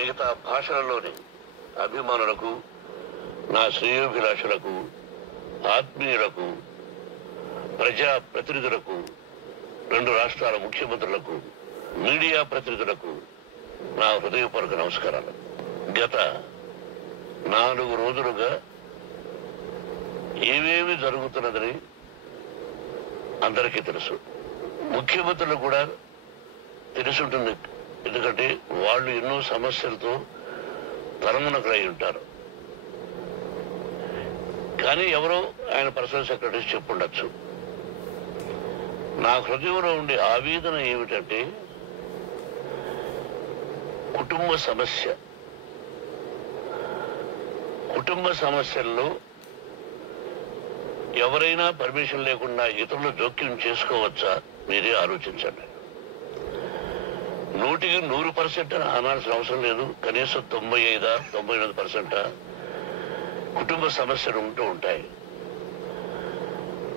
మిగతా భాషలలోని అభిమానులకు, నా శ్రేయోభిలాషులకు, ఆత్మీయులకు, ప్రజా ప్రతినిధులకు, 2 రాష్ట్రాల ముఖ్యమంత్రులకు, మీడియా ప్రతినిధులకు నా హృదయపూర్వక నమస్కారాలు. గత 4 రోజులుగా ఏమేమి జరుగుతున్నదని అందరికీ తెలుసు. ముఖ్యమంత్రులు కూడా తెలుసుంటుంది. ఎందుకంటే వాళ్ళు ఎన్నో సమస్యలతో తలమునకలై ఉంటారు. కానీ ఎవరో ఆయన పర్సనల్ సెక్రటరీస్ చెప్పుండొచ్చు. నా హృదయంలో ఉండే ఆవేదన ఏమిటంటే కుటుంబ సమస్య. కుటుంబ సమస్యల్లో ఎవరైనా పర్మిషన్ లేకుండా ఇతరులు జోక్యం చేసుకోవచ్చా? మీరే ఆలోచించండి. 100% అనాల్సిన అవసరం లేదు. కనీసం 95-98% కుటుంబ సమస్యలు ఉంటూ ఉంటాయి.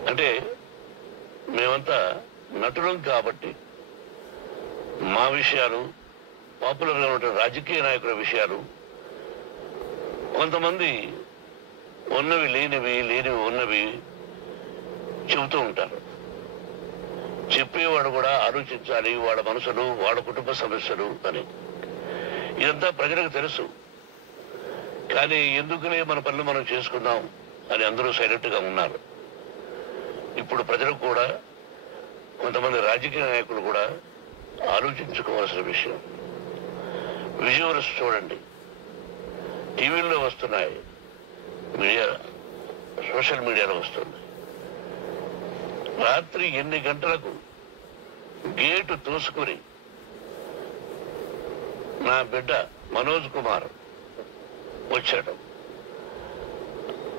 అంటే మేమంతా నటులం కాబట్టి మా విషయాలు, పాపులర్గా ఉన్న రాజకీయ నాయకుల విషయాలు, కొంతమంది ఉన్నవి లేనివి, లేనివి ఉన్నవి చెబుతూ ఉంటారు. చెప్పేవాడు కూడా ఆలోచించాలి వాళ్ళ మనసులు, వాళ్ళ కుటుంబ సమస్యలు అని. ఇదంతా ప్రజలకు తెలుసు. కానీ ఎందుకులే మన పనులు మనం చేసుకుందాం అని అందరూ సైలెంట్గా ఉన్నారు. ఇప్పుడు ప్రజలకు కూడా, కొంతమంది రాజకీయ నాయకులు కూడా ఆలోచించుకోవాల్సిన విషయం. విజువల్స్ చూడండి, టీవీల్లో వస్తున్నాయి, మీడియా, సోషల్ మీడియాలో వస్తుంది. రాత్రి 8 గంటలకు గేటు తోసుకుని నా బిడ్డ మనోజ్ కుమార్ వచ్చాడు.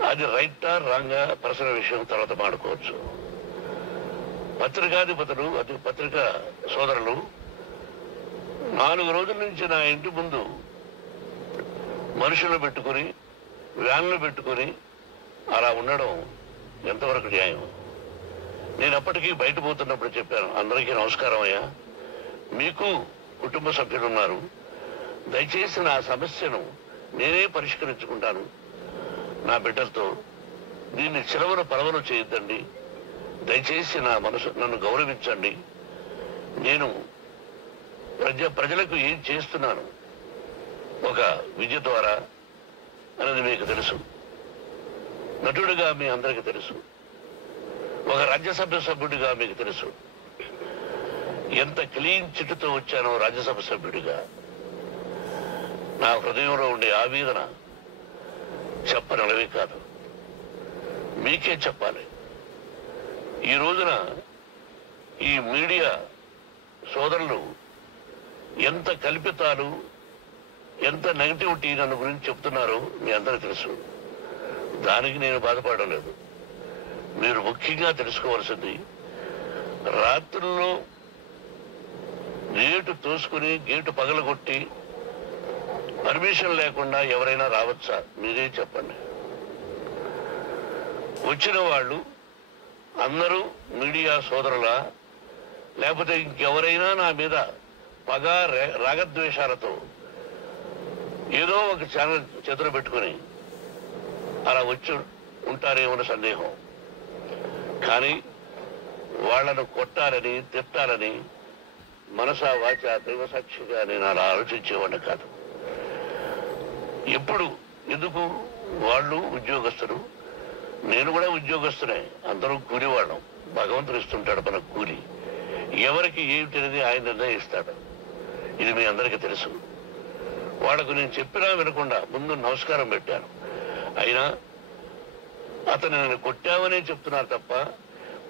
అది రైటా రాంగా పర్సనల్ విషయం తర్వాత మాడుకోవచ్చు. పత్రికాధిపతులు, అది పత్రికా సోదరులు 4 రోజుల నుంచి నా ఇంటి ముందు మనుషులు పెట్టుకుని, వ్యాన్లు పెట్టుకుని అలా ఉండడం ఎంతవరకు న్యాయం? నేను అప్పటికీ బయట పోతున్నప్పుడు చెప్పాను, అందరికీ నమస్కారం అయ్యా, మీకు కుటుంబ సభ్యులు ఉన్నారు, దయచేసి నా సమస్యను నేనే పరిష్కరించుకుంటాను నా బిడ్డలతో, దీన్ని చిలవన పలవన చేయొద్దండి, దయచేసి నన్ను గౌరవించండి, నేను ప్రజలకు ఏం చేస్తున్నాను ఒక విద్య ద్వారా అనేది మీకు తెలుసు. నటుడిగా మీ అందరికీ తెలుసు. ఒక రాజ్యసభ సభ్యుడిగా మీకు తెలుసు. ఎంత క్లీన్ చిట్టుతో వచ్చానో రాజ్యసభ సభ్యుడిగా. నా హృదయంలో ఉండే ఆవేదన చెప్పనలవి కాదు, మీకే చెప్పాలి. ఈ రోజున ఈ మీడియా సోదరులు ఎంత కల్పితాలు, ఎంత నెగటివిటీ నన్ను గురించి చెప్తున్నారో మీ అందరికీ తెలుసు. దానికి నేను బాధపడడం లేదు. మీరు ముఖ్యంగా తెలుసుకోవాల్సింది, రాత్రుల్లో గేటు తోసుకుని, గేటు పగలగొట్టి పర్మిషన్ లేకుండా ఎవరైనా రావచ్చా? మీరే చెప్పండి. వచ్చిన వాళ్ళు అందరూ మీడియా సోదరులా, లేకపోతే ఇంకెవరైనా నా మీద పగ, రాగద్వేషాలతో ఏదో ఒక ఛానల్ చేతులు పెట్టుకుని అలా వచ్చి ఉంటారేమో సందేహం. కానీ వాళ్లను కొట్టాలని, తిట్టాలని మనసా వాచ దైవసాక్షిగా నేను అలా ఆలోచించేవాడిని కాదు. ఎప్పుడు, ఎందుకు? వాళ్ళు ఉద్యోగస్తులు, నేను కూడా ఉద్యోగస్తునే, అందరూ కూలివాళ్ళం. భగవంతుడు ఇస్తుంటాడు మనకు కూలి. ఎవరికి ఏమిటనేది ఆయన నిర్ణయిస్తాడు. ఇది మీ అందరికీ తెలుసు. వాళ్ళకు నేను చెప్పినా వినకుండా ముందు నమస్కారం పెట్టాను. అయినా అతను నేను కొట్టామనే చెప్తున్నారు తప్ప,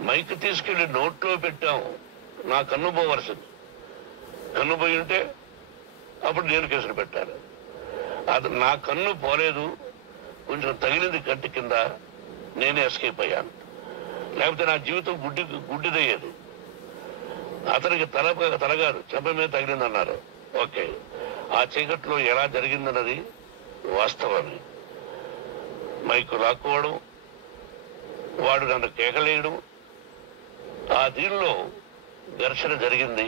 మైక్ తీసుకెళ్లి నోట్లో పెట్టాము, నా కన్ను పోవలసింది. కన్ను పోయి ఉంటే అప్పుడు నేను కేసులు పెట్టాను. అది నా కన్ను పోలేదు, కొంచెం తగిలింది కంటి కింద, నేనే ఎస్కేప్ అయ్యాను. లేకపోతే నా జీవితం గుడ్డిదయ్యేది. అతనికి తలగాదు, చెంప మీద తగిలిందన్నారు. ఓకే, ఆ చీకట్లో ఎలా జరిగిందన్నది వాస్తవమే. మైకు లాక్కోవడం, వాడు నన్ను కేకలేయడం, ఆ దీనిలో ఘర్షణ జరిగింది.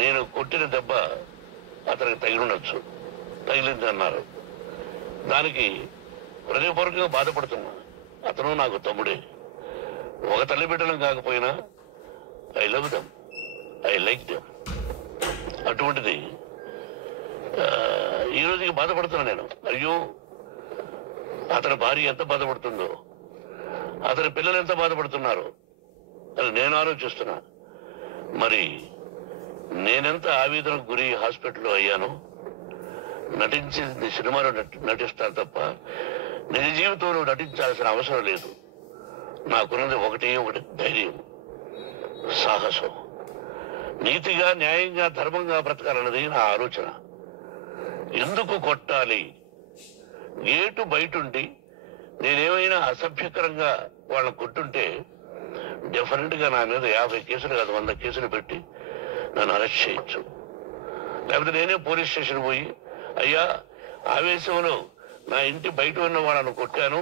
నేను కొట్టిన దెబ్బ అతనికి తగిలిండొచ్చు, తగిలింది అన్నారు. దానికి హృదయపూర్వకంగా బాధపడుతున్నా. అతను నాకు తమ్ముడే, ఒక తల్లి బిడ్డలం కాకపోయినా I love them, I like them. అటువంటిది ఈ రోజుకి బాధపడుతున్నా నేను. అయ్యో, అతని భార్య ఎంత బాధపడుతుందో, అతని పిల్లలు ఎంత బాధపడుతున్నారు అని నేను ఆలోచిస్తున్నా. మరి నేనెంత ఆవేదనకు గురి హాస్పిటల్లో అయ్యాను. నటించింది సినిమాలో నటిస్తాను తప్ప నిజ జీవితంలో నటించాల్సిన అవసరం లేదు. నాకున్నది ఒకటి ధైర్యం, సాహసం. నీతిగా, న్యాయంగా, ధర్మంగా బ్రతకాలన్నది నా ఆలోచన. ఎందుకు కొట్టాలి? గేటు బయటుండి నేనేమైనా అసభ్యకరంగా వాళ్ళని కొట్టుంటే డెఫినెట్ గా నా మీద 50 కేసులు కాదు 100 కేసులు పెట్టి నన్ను అరెస్ట్ చేయొచ్చు. లేకపోతే నేనే పోలీస్ స్టేషన్ పోయి, అయ్యా ఆవేశంలో నా ఇంటి బయట ఉన్న వాళ్ళను కొట్టాను,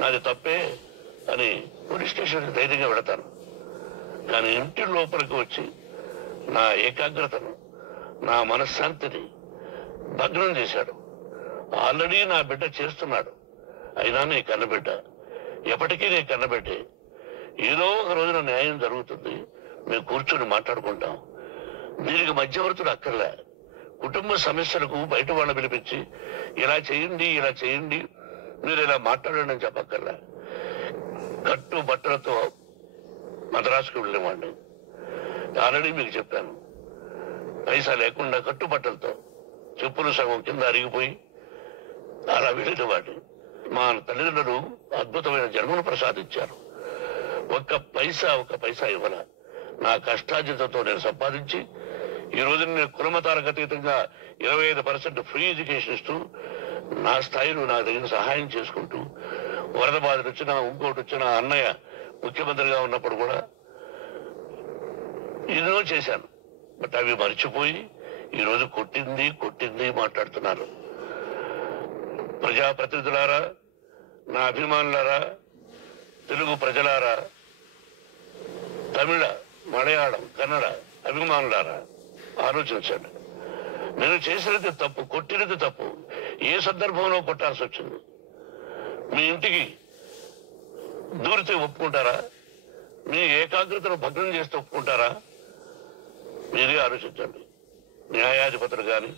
నాది తప్పే అని పోలీస్ స్టేషన్కి ధైర్యంగా పెడతాను. కానీ ఇంటి లోపలికి వచ్చి నా ఏకాగ్రతను, నా మనశ్శాంతిని భగ్నం చేశాడు. ఆల్రెడీ నా బిడ్డ చేస్తున్నాడు. అయినా నీ కన్నబిడ్డ, ఎప్పటికీ నీ కన్నబిడ్డే. ఏదో ఒక రోజున న్యాయం జరుగుతుంది, మేము కూర్చొని మాట్లాడుకుంటాం. దీనికి మధ్యవర్తుడు అక్కర్లే. కుటుంబ సమస్యలకు బయట వాళ్ళని పిలిపించి ఇలా చేయండి, ఇలా చేయండి, మీరు ఇలా మాట్లాడండి అని చెప్పక్కర్లే. కట్టు బట్టలతో మద్రాసుకు వెళ్ళేవాడిని. ఆల్రెడీ మీకు చెప్పాను. పైసా లేకుండా కట్టుబట్టలతో చెప్పులు సగం కింద అరిగిపోయి అలా వెళ్ళినవాడిని. మా తల్లిదండ్రులు అద్భుతమైన జన్మను ప్రసాదించారు. ఒక్క పైసా ఇవ్వాల. నా కష్టార్జితంతో నేను సంపాదించి ఈ రోజు నేను కులమతాలకు అతీతంగా 25% ఫ్రీ ఎడ్యుకేషన్ ఇస్తూ నా స్థాయిలో నాకు తగిన సహాయం చేసుకుంటూ, వరద బాధలు వచ్చినా ఇంకోటి వచ్చినా అన్నయ్య ముఖ్యమంత్రిగా ఉన్నప్పుడు కూడా ఎన్నో చేశాను. బట్ అవి మర్చిపోయి ఈరోజు కొట్టింది మాట్లాడుతున్నారు. ప్రజాప్రతినిధులారా, నా అభిమానులారా, తెలుగు ప్రజలారా, తమిళ, మలయాళం, కన్నడ అభిమానులారా, ఆలోచించండి. నేను చేసినది తప్పు, కొట్టినది తప్పు. ఏ సందర్భంలో కొట్టాల్సి వచ్చింది? మీ ఇంటికి దూరితే ఒప్పుకుంటారా? మీ ఏకాగ్రతను భగ్నం చేస్తే ఒప్పుకుంటారా? మీరే ఆలోచించండి. న్యాయాధిపతులు కానీ,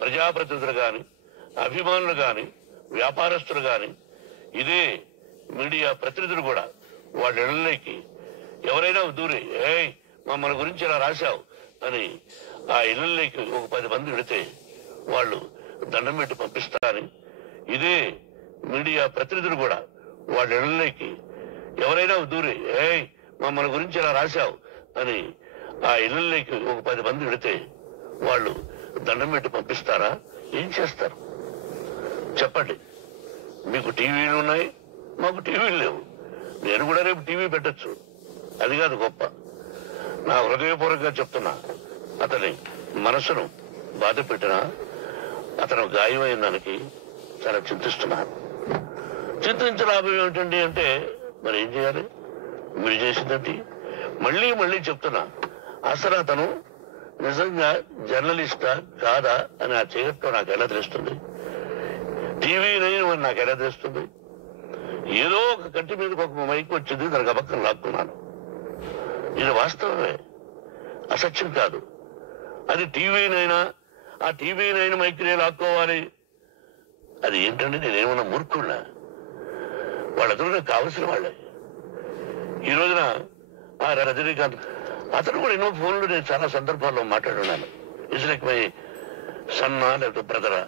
ప్రజాప్రతినిధులు కానీ, అభిమానులు కానీ, వ్యాపారస్తులు కానీ, ఇదే మీడియా ప్రతినిధులు కూడా వాళ్ళ ఇళ్లకి ఎవరైనా దూరి, మమ్మల్ని గురించి ఇలా రాశావు అని ఆ ఇళ్లకి ఒక 10 మంది వెళితే వాళ్ళు దండం పెట్టి పంపిస్తారని, ఇదే మీడియా ప్రతినిధులు కూడా వాళ్ళ ఇళ్లకి ఎవరైనా దూరి, మమ్మల్ని గురించి ఇలా రాశావు అని ఆ ఇళ్లకి ఒక 10 మంది వెళితే వాళ్ళు దండం పెట్టి పంపిస్తారా? ఏం చేస్తారు చెప్పండి. మీకు టీవీలు ఉన్నాయి, మాకు టీవీలు లేవు. నేను కూడా రేపు టీవీ పెట్టచ్చు. అది కాదు గొప్ప. నా హృదయపూర్వకంగా చెప్తున్నా, అతని మనసును బాధ పెట్టినా అతను గాయమైన దానికి చాలా చింతిస్తున్నాను. చింతించిన లాభం ఏమిటండి అంటే, మరి ఏం చేయాలి? మీరు చేసిందంటే మళ్ళీ చెప్తున్నా, అసలు అతను నిజంగా జర్నలిస్టా కాదా అని ఆ చీకట్లో నాకు ఎలా తెలుస్తుంది? టీవీ నైన్ నాకు ఎలా తెలుస్తుంది? ఏదో ఒక కంటి మీదకి ఒక మైక్ వచ్చింది, దానికి అబక్కం లాక్కున్నాను. ఇది వాస్తవమే, అసత్యం కాదు. అది టీవీ నైనా, ఆ టీవీ నైన్ మైక్నే లాక్కోవాలి. అది ఏంటంటే నేనేమన్నా మూర్ఖున్నా? వాళ్ళందరూ నాకు కావలసిన వాళ్ళే. ఈ రోజున ఆ రజనీకాంత్ అతను కూడా ఎన్నో ఫోన్లు నేను చాలా సందర్భాల్లో మాట్లాడున్నాను. ఇట్స్ లైక్ మై సన్నా లేకపోతే బ్రదరా,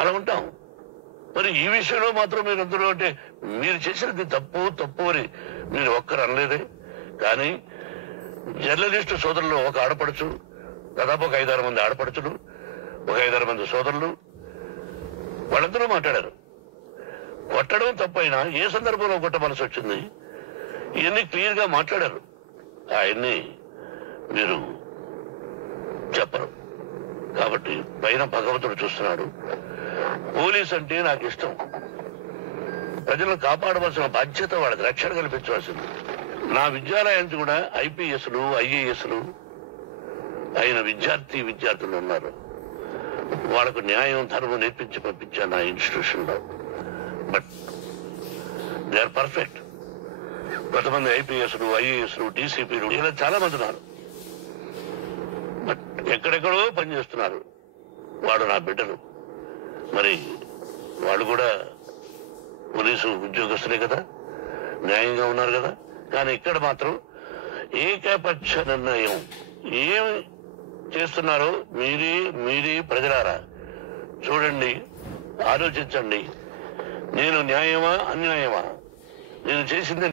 అలా ఉంటాం. మరి ఈ విషయంలో మాత్రం మీరు అందరూ అంటే మీరు చేసినది తప్పు అని మీరు ఒక్కరు అనలేదే. కానీ జర్నలిస్టు సోదరులు ఒక ఆడపడుచు, దాదాపు ఒక 5-6 మంది ఆడపడుచులు, ఒక 5-6 మంది సోదరులు, వాళ్ళందరూ మాట్లాడారు. కొట్టడం తప్పైనా ఏ సందర్భంలో కొట్టవలసి వచ్చింది, ఇవన్నీ క్లియర్ గా మాట్లాడారు. ఆయన్ని మీరు చెప్పరు. కాబట్టి పైన భగవంతుడు చూస్తున్నాడు. పోలీస్ అంటే నాకు ఇష్టం. ప్రజలను కాపాడవలసిన బాధ్యత వాళ్ళకి, రక్షణ కల్పించవలసింది. నా విద్యాలయానికి కూడా IPSలు, IASలు అయిన విద్యార్థులు ఉన్నారు. వాళ్ళకు న్యాయం ధర్మం నేర్పించి పంపించాను ఆ ఇన్స్టిట్యూషన్లో. But they are perfect. కొంతమంది ఐపీఎస్లు, ఐఏఎస్లు, డీసీపీలు ఇలా చాలా మంది ఉన్నారు. బట్ ఎక్కడెక్కడో పనిచేస్తున్నారు. వాడు నా బిడ్డలు. మరి వాళ్ళు కూడా పోలీసు ఉద్యోగస్తులే కదా, న్యాయంగా ఉన్నారు కదా. కానీ ఇక్కడ మాత్రం ఏకపక్ష నిర్ణయం. ఏమి చేస్తున్నారో మీరే ప్రజలారా చూడండి, ఆలోచించండి. నేను న్యాయమా అన్యాయమా? నేను చేసింది